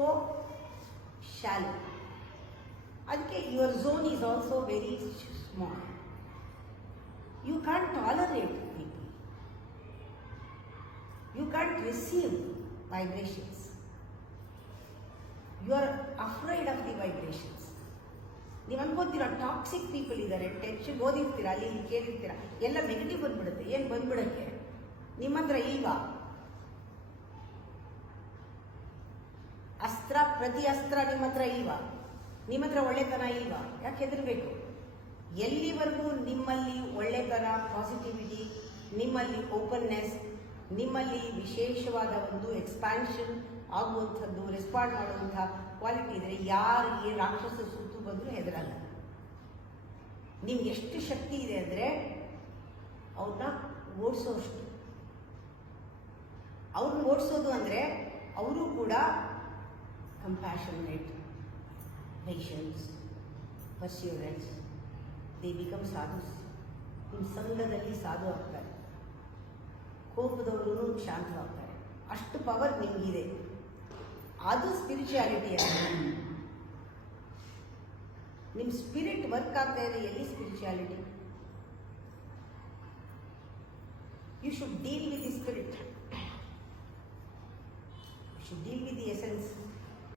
so shallow. ಅದಕ್ಕೆ your zone is also very small. You can't tolerate people. You can't receive vibrations. You are afraid of the vibrations. ನೀವು ಅನ್ಕೋತೀರ toxic people ಇದ್ದಾರೆ, tension ಓದಿರ್ತೀರ, ಅಲ್ಲಿ ಇಲ್ಲಿ ಕೇಳಿರ್ತೀರ, ಎಲ್ಲ negative ಬಂದ್ಬಿಡುತ್ತೆ. ಏನು ಬಂದ್ಬಿಡಕ್ಕೆ ನಿಮ್ಮ ಹತ್ರ ಇಲ್ವಾ? ಅಸ್ತ್ರ ಪ್ರತಿ ಅಸ್ತ್ರ ನಿಮ್ಮ ಹತ್ರ ಇಲ್ವಾ? ನಿಮ್ಮ ಹತ್ರ ಒಳ್ಳೆತನ ಇಲ್ವಾ? ಯಾಕೆ ಹೆದರ್ಬೇಕು? ಎಲ್ಲಿವರೆಗೂ ನಿಮ್ಮಲ್ಲಿ ಒಳ್ಳೆತನ, ಪಾಸಿಟಿವಿಟಿ, ನಿಮ್ಮಲ್ಲಿ ಓಪನ್ನೆಸ್, ನಿಮ್ಮಲ್ಲಿ ವಿಶೇಷವಾದ ಒಂದು ಎಕ್ಸ್ಪ್ಯಾನ್ಷನ್ ಆಗುವಂಥದ್ದು, ರೆಸ್ಪಾಂಡ್ ಮಾಡುವಂಥ ಕ್ವಾಲಿಟಿ ಇದ್ರೆ ಯಾರಿಗೆ ರಾಕ್ಷಸ ಸುತ್ತು ಬಂದರೂ ಹೆದರಲ್ಲ. ನಿಮ್ಗೆ ಎಷ್ಟು ಶಕ್ತಿ ಇದೆ ಅಂದರೆ ಅವ್ರನ್ನ ಓಡಿಸೋಷ್ಟು. ಅವ್ರನ್ನ ಓಡಿಸೋದು ಅಂದರೆ ಅವರು ಕೂಡ ಕಂಪ್ಯಾಷನೇಟ್, ಪೇಷನ್ಸ್, ಪರ್ಸ್ಯೂರೆನ್ಸ್, ದೇ ಬಿಕಮ್ ಸಾಧು. ನಿಮ್ಮ ಸಂಘದಲ್ಲಿ ಸಾಧು ಆಗ್ತಾರೆ, ಕೋಪದವರು ಶಾಂತವಾಗ್ತಾರೆ. ಅಷ್ಟು ಪವರ್ ನಿಮಗಿದೆ. ಅದು ಸ್ಪಿರಿಚುಯಾಲಿಟಿ. ನಿಮ್ಮ ಸ್ಪಿರಿಟ್ ವರ್ಕ್ ಆಗ್ತಾ ಇದೆ. ಎಲ್ಲಿ spirituality? You should deal with the spirit, you should deal with the essence.